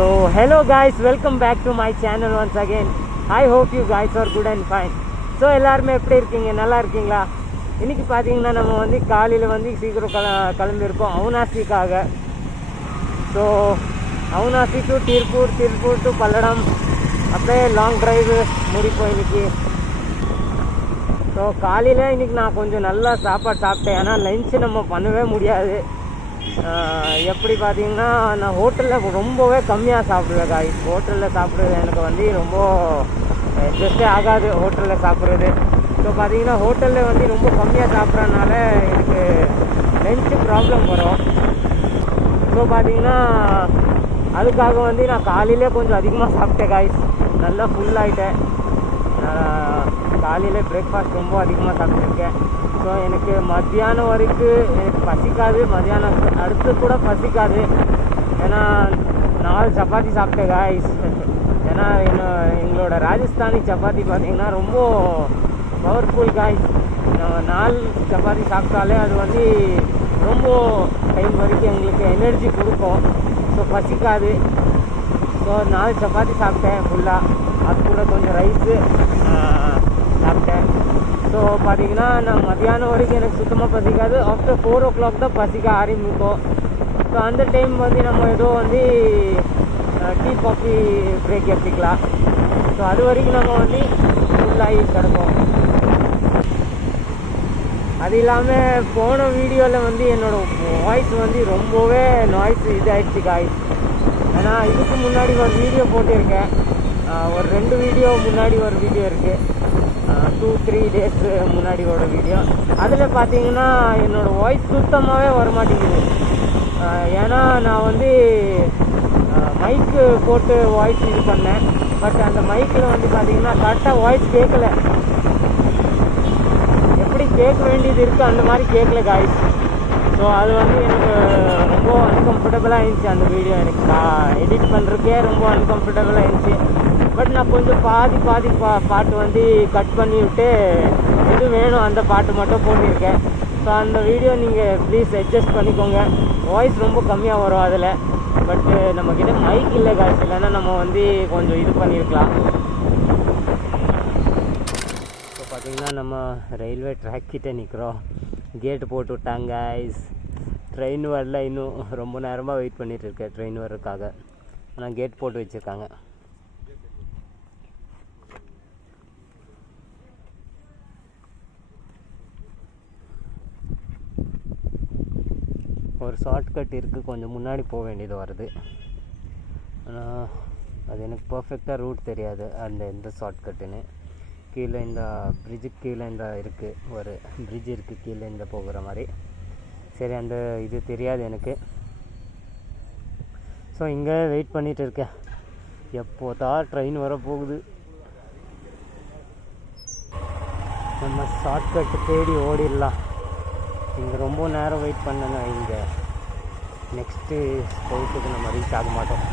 So hello guys, welcome back to my channel once again. I hope you guys are good and fine. So எல்லாருமே எப்படி இருக்கீங்க? நல்லா இருக்கீங்களா? இன்றைக்கி பார்த்தீங்கன்னா நம்ம வந்து காலையில் வந்து சீக்கிரம் கிளம்பியிருக்கோம் அவுனாசிக்காக. So Avinashi to Tiruppur to Palladam, அப்படியே லாங் ட்ரைவு முடிப்போம் இன்றைக்கி. ஸோ காலையில் இன்றைக்கி நான் கொஞ்சம் நல்லா சாப்பாடு சாப்பிட்டேன். ஏன்னா லஞ்சு நம்ம பண்ணவே முடியாது. எப்படி பார்த்தீங்கன்னா நான் ஹோட்டலில் ரொம்பவே கம்மியாக சாப்பிடுவேன் காய். ஹோட்டலில் சாப்பிட்றது எனக்கு வந்து ரொம்ப அட்ஜஸ்டே ஆகாது ஹோட்டலில் சாப்பிட்றது. ஸோ பார்த்தீங்கன்னா ஹோட்டலில் வந்து ரொம்ப கம்மியாக சாப்பிட்றதுனால எனக்கு லஞ்சு ப்ராப்ளம் வரும். ஸோ பார்த்தீங்கன்னா அதுக்காக வந்து நான் காலையிலே கொஞ்சம் அதிகமாக சாப்பிட்டேன் காய். நல்லா ஃபுல்லாகிட்டேன். காலையில் பிரேக்ஃபாஸ்ட் ரொம்ப அதிகமாக சாப்பிட்ருக்கேன். ஸோ எனக்கு மத்தியானம் வரைக்கும் எனக்கு பசிக்காது, மத்தியானம் அடுத்து கூட பசிக்காது. ஏன்னா 4 சப்பாத்தி சாப்பிட்டேன் காய்ஸ். ஏன்னா எங்களோட ராஜஸ்தானி சப்பாத்தி பார்த்திங்கன்னா ரொம்ப பவர்ஃபுல் காய்ஸ். நம்ம 4 சப்பாத்தி சாப்பிட்டாலே அது வந்து ரொம்ப டைம் வரைக்கும் எங்களுக்கு எனர்ஜி கொடுக்கும். ஸோ பசிக்காது. ஸோ 4 சப்பாத்தி சாப்பிட்டேன் ஃபுல்லாக. அது கூட கொஞ்சம் ரைஸு சாப்பிட்டேன். ஸோ பார்த்தீங்கன்னா நான் மத்தியானம் வரைக்கும் எனக்கு சுத்தமாக பசிக்காது. ஆஃப்டர் 4 o'clock தான் பசிக்க ஆரம்பிக்கும். ஸோ அந்த டைம் வந்து நம்ம ஏதோ வந்து டீ காஃபி பிரேக் எடுத்துக்கலாம். ஸோ அது வரைக்கும் நம்ம வந்து ஃபுல்லாகி கிடக்கும். அது இல்லாமல் போன வீடியோவில் வந்து என்னோடய வாய்ஸ் வந்து ரொம்பவே நாய்ஸ் இதாகிடுச்சு காய்ஸ். ஏன்னா இதுக்கு முன்னாடி ஒரு வீடியோ போட்டிருக்கேன். ஒரு 2 வீடியோ முன்னாடி ஒரு வீடியோ இருக்குது, 2-3 days முன்னாடியோட வீடியோ. அதில் பார்த்தீங்கன்னா என்னோடய வாய்ஸ் சுத்தமாகவே வரமாட்டேங்குது. ஏன்னா நான் வந்து மைக்கு போட்டு வாய்ஸ் இது பண்ணேன். பட் அந்த மைக்கில் வந்து பார்த்தீங்கன்னா கரெக்டாக வாய்ஸ் கேட்கல. எப்படி கேட்க வேண்டியது இருக்குது அந்த மாதிரி கேட்கல காய்ஸ். ஸோ அது வந்து எனக்கு ரொம்ப அன்கம்ஃபர்டபுளாக இருந்துச்சு. அந்த வீடியோ எனக்கு எடிட் பண்ணுறதுக்கே ரொம்ப அன்கம்ஃபர்டபுளாக இருந்துச்சு. பட் நான் கொஞ்சம் பாதி பாட்டு வந்து கட் பண்ணி விட்டு எது வேணும் அந்த பாட்டு மட்டும் போட்டிருக்கேன். ஸோ அந்த வீடியோ நீங்கள் ப்ளீஸ் அட்ஜஸ்ட் பண்ணிக்கோங்க. வாய்ஸ் ரொம்ப கம்மியாக வரும் அதில். பட்டு நம்மக்கிட்ட மைக் இல்லை காய்ஸ், இல்லைன்னா நம்ம வந்து கொஞ்சம் இது பண்ணியிருக்கலாம். ஸோ பார்த்திங்கன்னா நம்ம ரயில்வே ட்ராக் கிட்டே நிற்கிறோம். கேட்டு போட்டு விட்டாங்க காய்ஸ். ட்ரெயின் வரல, இன்னும் ரொம்ப நேரமாக வெயிட் பண்ணிகிட்டு இருக்கேன் ட்ரெயின் வர்றதுக்காக. ஆனால் கேட் போட்டு வச்சுருக்காங்க. ஒரு ஷார்ட்கட் இருக்குது, கொஞ்சம் முன்னாடி போக வேண்டியது வருது. ஆனால் அது எனக்கு பர்ஃபெக்டாக ரூட் தெரியாது அந்த எந்த ஷார்ட்கட்டுன்னு. கீழே இந்த பிரிட்ஜுக்கு கீழே இந்த இருக்குது, ஒரு பிரிட்ஜ் இருக்குது கீழே இந்த போகிற மாதிரி. சரி, அந்த இது தெரியாது எனக்கு. ஸோ இங்கே வெயிட் பண்ணிகிட்டு இருக்கேன். எப்போதான் ட்ரெயின் வர போகுது. நம்ம ஷார்ட்கட்டு தேடி ஓடிடலாம். இங்கே ரொம்ப நேரம் வெயிட் பண்ணங்க. இங்கே நெக்ஸ்ட்டு ஸ்போர்ட்டுக்கு நம்ம ரீச் ஆக மாட்டோம்.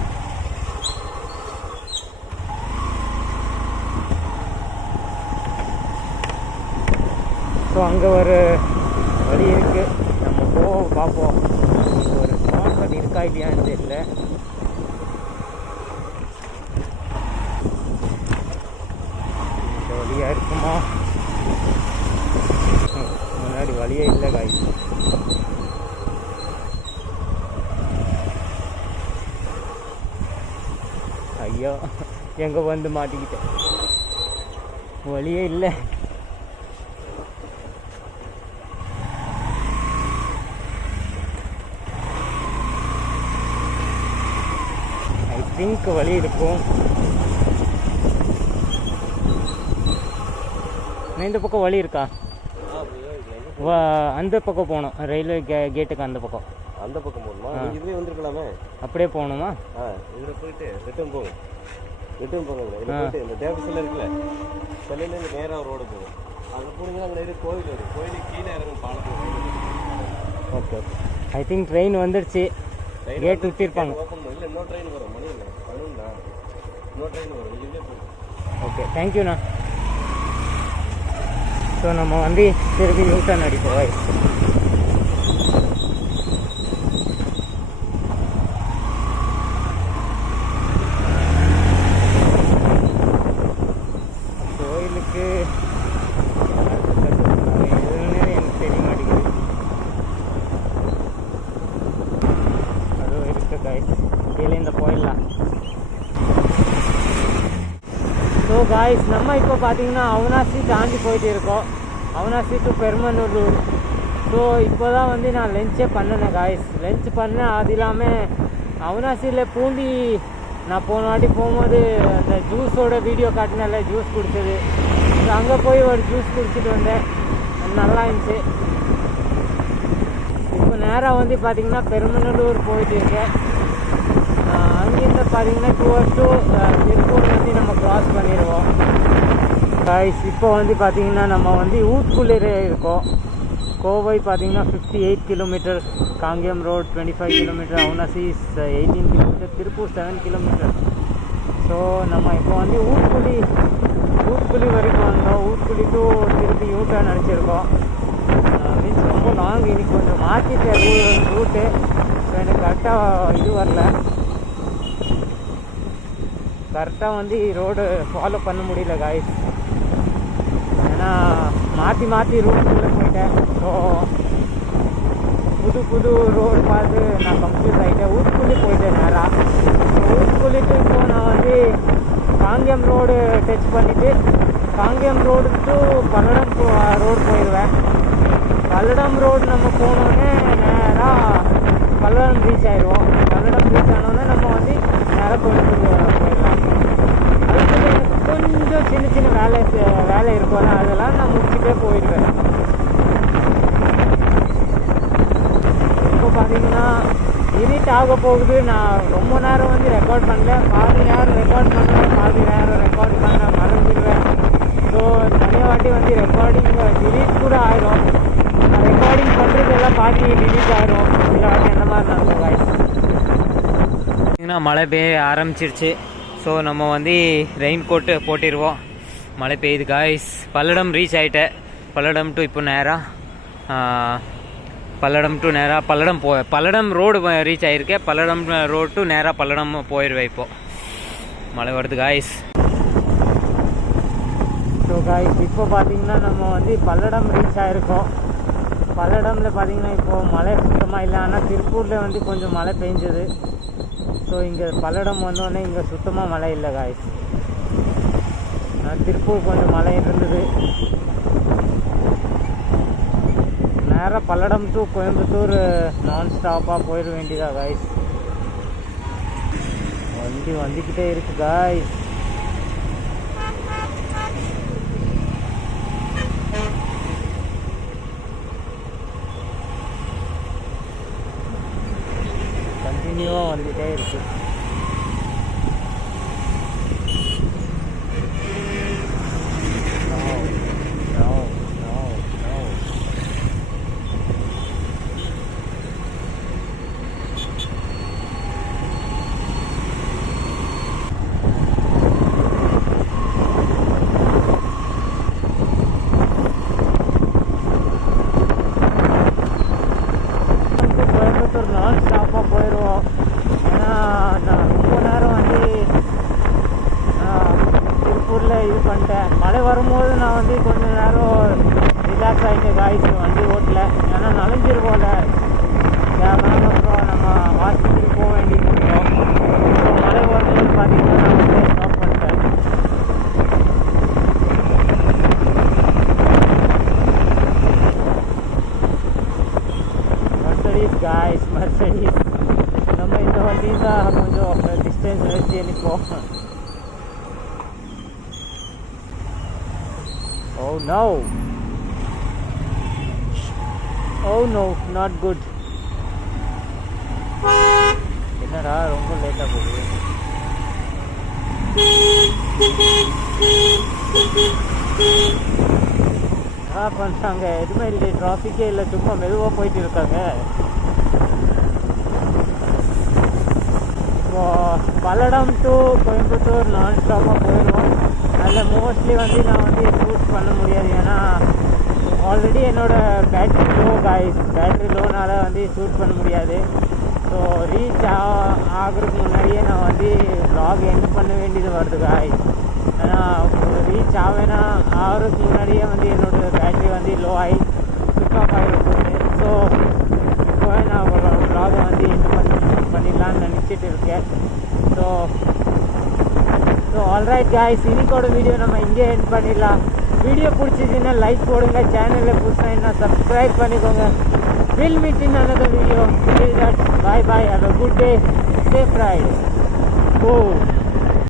ஸோ அங்கே ஒரு வழி இருக்குது, நம்ம பார்ப்போம். இங்கே ஒரு ஷார்ட்கட் இருக்கா இல்லையான்னு தெரியல. இந்த வழியாக இருக்குமா? முன்னாடி வழியே இல்லை காய்ஸ். ஐயோ, எங்கே வந்து மாட்டிக்கிட்டேன். வழியே இல்லை. ஐ திங்க் வழி இருக்கும். இந்த பக்கம் வழி இருக்கா? அந்த பக்கம் போகணும், ரயில்வே கேட்டுக்கு அந்த பக்கம். அந்த பக்கம் போகணுமா? இதுவே வந்துருக்கலாமே. அப்படியே போகணுமா? இதில் போயிட்டு ரிட்டர்ன் போங்க. இதில் போயிட்டு இந்த தேவ சிலை இருக்குல்ல, சிலையிலேருந்து நேராக ரோடு போகும். அங்கே போனீங்கன்னா அங்கே நிறைய கோயில் இருக்குது. கோயிலுக்கு கீழே இறங்கும் பாலத்தில். ஓகே, ஐ திங்க் ட்ரெயின் வந்துடுச்சு. கேட் விட்டிருப்பாங்க. ஓப்பன் பண்ணி இல்லை, இன்னொரு ட்ரெயின் வரும். மணி இல்லை, 11 இன்னொரு ட்ரெயின் வரும். இதுலேயே போகும். ஓகே, தேங்க்யூண்ணா. ஸோ நம்ம வந்து திருப்பி யூட்டர்ன் அடிப்போம். இಲ್ಲಿಂದ போயிடலாம். ஸோ காய்ஸ், நம்ம இப்போ பார்த்தீங்கன்னா அவினாசி தாண்டி போயிட்டு இருக்கோம். அவினாசி டு பெருமநல்லூர். ஸோ இப்போ தான் வந்து நான் லஞ்சே பண்ணினேன் காய்ஸ். லஞ்ச் பண்ணேன். அது இல்லாமல் அவினாசியில் பூண்டி நான் போன வாட்டி போகும்போது அந்த ஜூஸோட வீடியோ காட்டினால ஜூஸ் குடிச்சது. அங்கே போய் ஒரு ஜூஸ் குடிச்சிட்டு வந்தேன். நல்லா இருந்துச்சு. இப்போ நேராக வந்து பார்த்திங்கன்னா பெருமநல்லூர் போயிட்டு இருக்கேன். அங்கேருந்து பார்த்தீங்கன்னா டுவர்ஸ் டு திருப்பூர் வந்து நம்ம க்ராஸ் பண்ணிடுவோம் காய்ஸ். இப்போ வந்து பார்த்திங்கன்னா நம்ம வந்து ஊட்குள்ளே இருக்கோம். கோவை பார்த்தீங்கன்னா 58 kilometre, Kangeyam road 25 kilometre, Avinashi 18 kilometre, Tiruppur 7 kilometre. So நம்ம இப்போ வந்து ஊட்குழி வரைக்கும் வந்தோம். ஊட்குழி டு திருப்பி யூட்டர்ன் அடிச்சிருக்கோம். மீன்ஸ் ரொம்ப லாங். இன்னைக்கு கொஞ்சம் மாற்றிட்டேன் ரூட்டு. ஸோ எனக்கு கரெக்டாக இது வரல. கரெக்டாக வந்து ரோடு ஃபாலோ பண்ண முடியல காய்ஸ். ஏன்னா மாற்றி ரூட்டுக்குள்ளே போயிட்டேன். ஸோ புது ரோடு பார்த்து நான் கன்ஃபியூஸ் ஆகிட்டேன். ஊட்குள்ளி போயிட்டேன் நேராக. ஊட்குள்ளிட்டு இப்போ நான் வந்து காங்கேயம் ரோடு டச் பண்ணிவிட்டு Kangeyam road to Palladam road போயிடுவேன். பல்லடம் ரோடு நம்ம போனோடனே நேராக பல்லடம் ரீச் ஆகிடுவோம். பல்லடம் ரீச் ஆனோடனே நம்ம வந்து நேராக போயிடலாம். அதுக்கு எனக்கு கொஞ்சம் சின்ன வேலை இருக்கும்ல, அதெல்லாம் நான் முடிச்சுட்டே போயிடுவேன். இப்போ பார்த்தீங்கன்னா இருட் ஆக போகுது. நான் ரொம்ப நேரம் வந்து ரெக்கார்ட் பண்ணல. பாதி நேரம் ரெக்கார்ட் பண்ணுவேன், பாதி நேரம் ரெக்கார்ட் பண்ண மறந்துடுவேன். ஸோ நிறைய வாட்டி வந்து ரெக்கார்டிங் டிலீட் கூட ஆயிரும். நான் ரெக்கார்டிங் பண்ணுறதெல்லாம் பாதி டிலீட் ஆயிரும். சில வாட்டி அந்த மாதிரி நடக்கும் காய்ஸ். பார்த்தீங்கன்னா மழை பெய்ய ஆரம்பிச்சிருச்சு. ஸோ நம்ம வந்து ரெயின் கோட்டு போட்டிடுவோம். மழை பெய்யுது காய்ஸ். பல்லடம் ரீச் ஆகிட்டேன். பல்லடம் டு இப்போ நேராக பல்லடம் ரோடு ரீச் ஆகிருக்கேன். பல்லடம் ரோடு டு நேராக பல்லடம் போயிடுவேன். இப்போது மழை வருது காய்ஸ். ஸோ காய்ஸ், இப்போ பார்த்தீங்கன்னா நம்ம வந்து பல்லடம் ரீச் ஆகிருக்கோம். பல்லடமில் பார்த்தீங்கன்னா இப்போது மழை சுத்தமாக இல்லை. ஆனால் திருப்பூரில் வந்து கொஞ்சம் மழை பெஞ்சது. ஸோ இங்கே பல்லடம் வந்தோடனே இங்கே சுத்தமாக மழை இல்லை காய்ஸ். திருப்பூர் கொஞ்சம் மழை இருந்தது. நேராக பல்லடம் டு கோயம்புத்தூர் நான் ஸ்டாப்பாக போயிட வேண்டியதா காய்ஸ். வண்டி வந்துக்கிட்டே இருக்கு காய்ஸ். கண்டினியூவாக வந்துகிட்டே இருக்கு. நான் ஸ்டாப்பாக போயிடுவோம். ஏன்னா நான் ரொம்ப நேரம் வந்து திருப்பூரில் இது பண்ணிட்டேன். மழை வரும்போது நான் வந்து கொஞ்சம் நேரம் ரிலாக்ஸ் ஆகிட்டேன் காய்ஸ். வண்டி ஓட்டல. ஏன்னா நனைஞ்சிருக்கோம்ல. அப்புறம் நம்ம ஹாஸ்பிட்டலுக்கு போக வேண்டியது இருக்கும். ஸோ மழை வரும்போது பார்த்தீங்கன்னா நான் வந்து ஸ்டாப் பண்ணிட்டேன். Mercedes guys, Mercedes. நம்ம இந்த வண்டி தான் கொஞ்சம் டிஸ்டன்ஸ் வச்சு நிற்போம். Oh no, not good. என்னடா ரொம்ப லேட்டாக போகுது. பண்ணுறாங்க எதுவுமே இல்லை. டிராஃபிக்கே இல்லை. சும்மா மெதுவாக போயிட்டு இருக்காங்க. இப்போ பல்லடம் டு கோயம்புத்தூர் நான் ஸ்டாப்பாக போயிடுவோம். அதில் மோஸ்ட்லி வந்து நான் வந்து ஷூட் பண்ண முடியாது. ஏன்னா ஆல்ரெடி என்னோடய பேட்ரி லோ காய்ஸ். பேட்ரி லோனால் வந்து ஷூட் பண்ண முடியாது. ஸோ ரீச் ஆகிறதுக்கு முன்னாடியே நான் வந்து vlog எண்ட் பண்ண வேண்டியது வருது காய்ஸ். ஏன்னா ரீச் ஆகிறதுக்கு முன்னாடியே வந்து என்னோடய பேட்ரி வந்து லோ ஆகி ஸ்விட்ச் ஆஃப் ஆகிருக்குது. ஸோ இப்போ நான் vlog வந்து எண்ட் பண்ணிடலான்னு நினச்சிட்டு இருக்கேன். ஸோ ஆல்ரைட் காய்ஸ், இன்னைக்கோட வீடியோ நம்ம இங்கே எண்ட் பண்ணிடலாம். வீடியோ பிடிச்சிச்சின்னா லைக் போடுங்க, சேனலில் புதுசாக சப்ஸ்கிரைப் பண்ணிக்கோங்க. Will meet in another video. Till that, bye bye, have a good day, safe ride. Go.